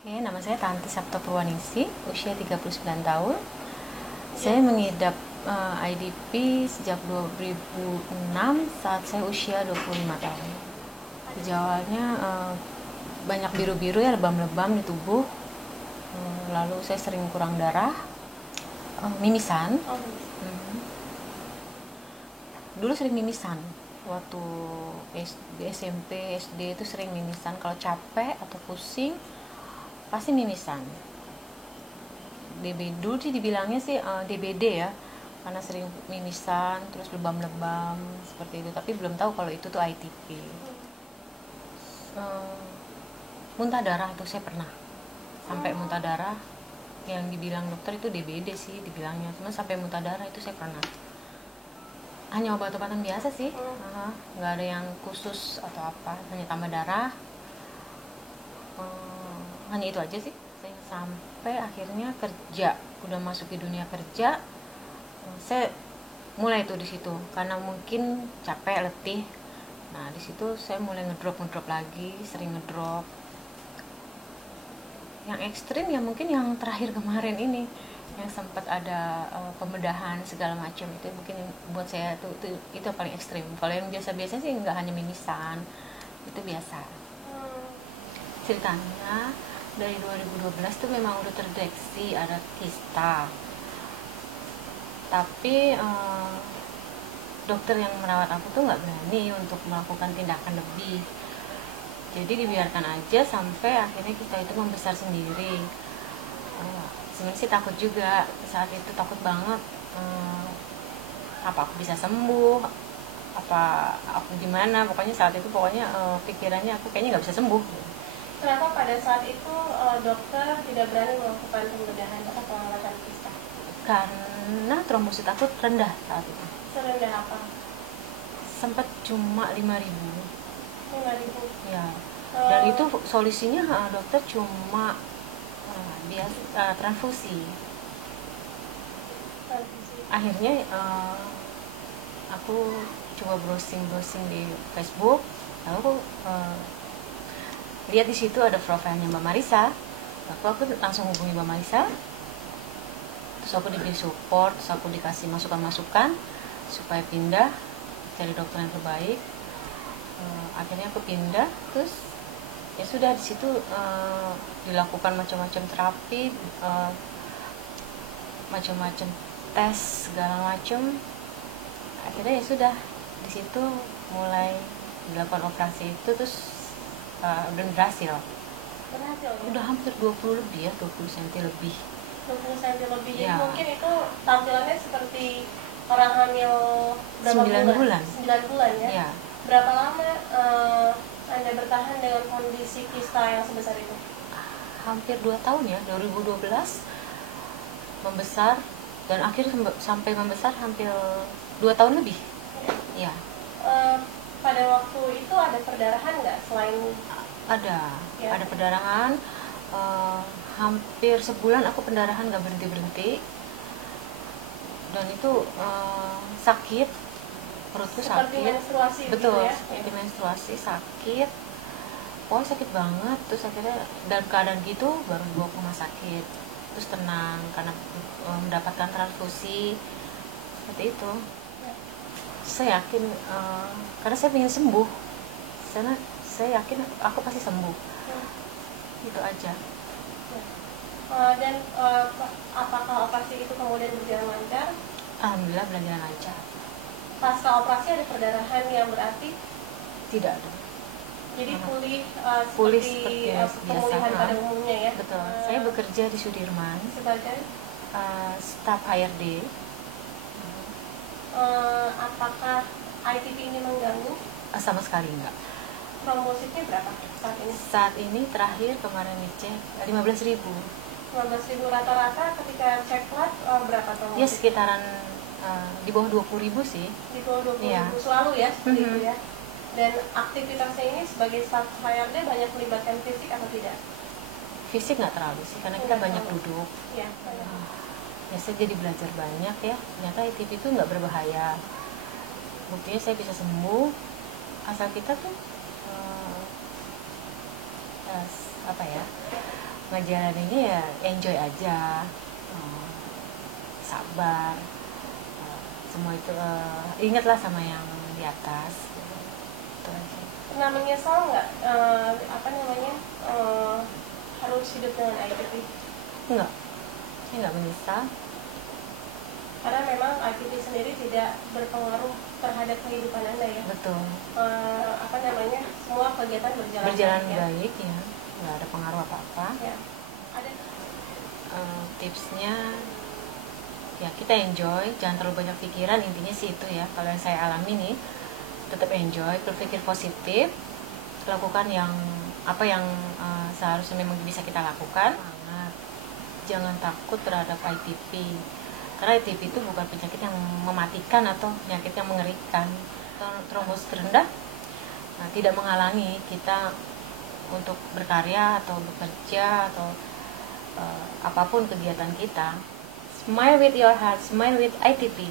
Oke, nama saya Tanti Sabto Purwaningsi, usia 39 tahun. Saya mengidap IDP sejak 2006 saat saya usia 25 tahun. Gejalanya banyak biru-biru ya, lebam-lebam di tubuh. Lalu saya sering kurang darah, mimisan. Dulu sering mimisan. Waktu SMP, SD itu sering mimisan. Kalau capek atau pusing, pasti mimisan. Dulu sih dibilangnya sih DBD ya, karena sering mimisan terus lebam-lebam seperti itu, tapi belum tahu kalau itu tuh ITP. Muntah darah itu saya pernah sampai muntah darah, yang dibilang dokter itu DBD sih dibilangnya, cuma sampai muntah darah itu saya pernah. Hanya obat-obatan biasa sih, nggak ada yang khusus atau apa, hanya tambah darah. Hanya itu aja sih. Saya sampai akhirnya kerja, udah masuk di dunia kerja, saya mulai tuh di situ karena mungkin capek, letih. Nah di situ saya mulai ngedrop lagi, sering ngedrop. Yang ekstrim ya mungkin yang terakhir kemarin ini, yang sempat ada pembedahan segala macam, itu mungkin buat saya tuh itu paling ekstrim. Kalau yang biasa-biasa sih nggak hanya mimisan, itu biasa. Ceritanya dari 2012 tuh memang udah terdeteksi ada kista, tapi dokter yang merawat aku tuh nggak berani untuk melakukan tindakan lebih, jadi dibiarkan aja sampai akhirnya kista itu membesar sendiri. Sebenarnya sih takut juga saat itu, takut banget, apa aku bisa sembuh, apa aku gimana, pokoknya saat itu pikirannya aku kayaknya nggak bisa sembuh. Kenapa pada saat itu dokter tidak berani melakukan pembedahan atau pengamatan kista? Karena trombosit aku rendah saat itu. Serendah apa? Sempat cuma 5.000. 5.000? Ya. Dan itu solusinya dokter cuma transfusi. Akhirnya aku coba browsing di Facebook, lalu aku lihat di situ ada profilnya Mbak Marisa. Aku langsung hubungi Mbak Marisa, terus aku diberi support, terus aku dikasih masukan supaya pindah cari dokter yang terbaik. Akhirnya aku pindah, terus ya sudah di situ dilakukan macam-macam terapi, macam-macam tes segala macam. Akhirnya ya sudah di situ mulai dilakukan operasi itu, terus udah berhasil. Udah hampir 20 lebih ya, 20 cm lebih. 20 cm lebih, ya. Jadi mungkin itu tampilannya seperti orang hamil 9 bulan. 9 bulan ya? Ya. Berapa lama Anda bertahan dengan kondisi kista yang sebesar itu? Hampir 2 tahun ya, 2012 membesar, dan akhirnya sampai membesar hampir 2 tahun lebih. Ya. Pada waktu itu ada perdarahan nggak selain? Ada, ya. Ada perdarahan. Hampir sebulan aku pendarahan nggak berhenti, dan itu sakit, perutku sakit. Seperti menstruasi. Betul, ya? seperti menstruasi, sakit. Pokoknya sakit banget. Terus akhirnya dalam keadaan gitu baru dibawa ke rumah sakit, terus tenang karena mendapatkan transfusi seperti itu. Saya yakin, karena saya ingin sembuh, karena saya yakin aku pasti sembuh. Itu aja. Dan apakah operasi itu kemudian berjalan lancar? Alhamdulillah berjalan lancar. Pasca operasi ada perdarahan yang berarti? Tidak ada. Jadi pulih seperti biasa, pemulihan pada umumnya ya? Betul. Saya bekerja di Sudirman sebagai staf HRD. Apakah ITP ini mengganggu? Sama sekali enggak. Trombositnya berapa saat ini? Saat ini terakhir kemarin dicek 15.000. 15.000 rata-rata ketika cek lab berapa trombosit? Ya sekitaran di bawah 20.000 sih. Di bawah 20.000 ya. Selalu ya seperti itu ya. Dan aktivitasnya ini sebagai staf HRD banyak melibatkan fisik atau tidak? Fisik nggak terlalu sih, karena kita banyak duduk. Ya, ya saya jadi belajar banyak ya, ternyata ITP itu nggak berbahaya. Buktinya saya bisa sembuh asal kita tuh ngejalaninnya ya enjoy aja, sabar, semua itu ingatlah sama yang di atas, itu aja. Pernah menyesal nggak harus hidup dengan ITP? Enggak, saya nggak menyesal. Karena memang ITP sendiri tidak berpengaruh terhadap kehidupan Anda ya. Betul. Semua kegiatan berjalan baik ya, nggak ada pengaruh apa-apa. Ya. Ada tipsnya ya kita enjoy, jangan terlalu banyak pikiran, intinya sih itu ya. Kalau yang saya alami nih, tetap enjoy, berpikir positif, lakukan apa yang seharusnya memang bisa kita lakukan. Jangan takut terhadap ITP, karena ITP itu bukan penyakit yang mematikan atau penyakit yang mengerikan. Trombosit rendah tidak menghalangi kita untuk berkarya atau bekerja atau apapun kegiatan kita. Smile with your heart, smile with ITP.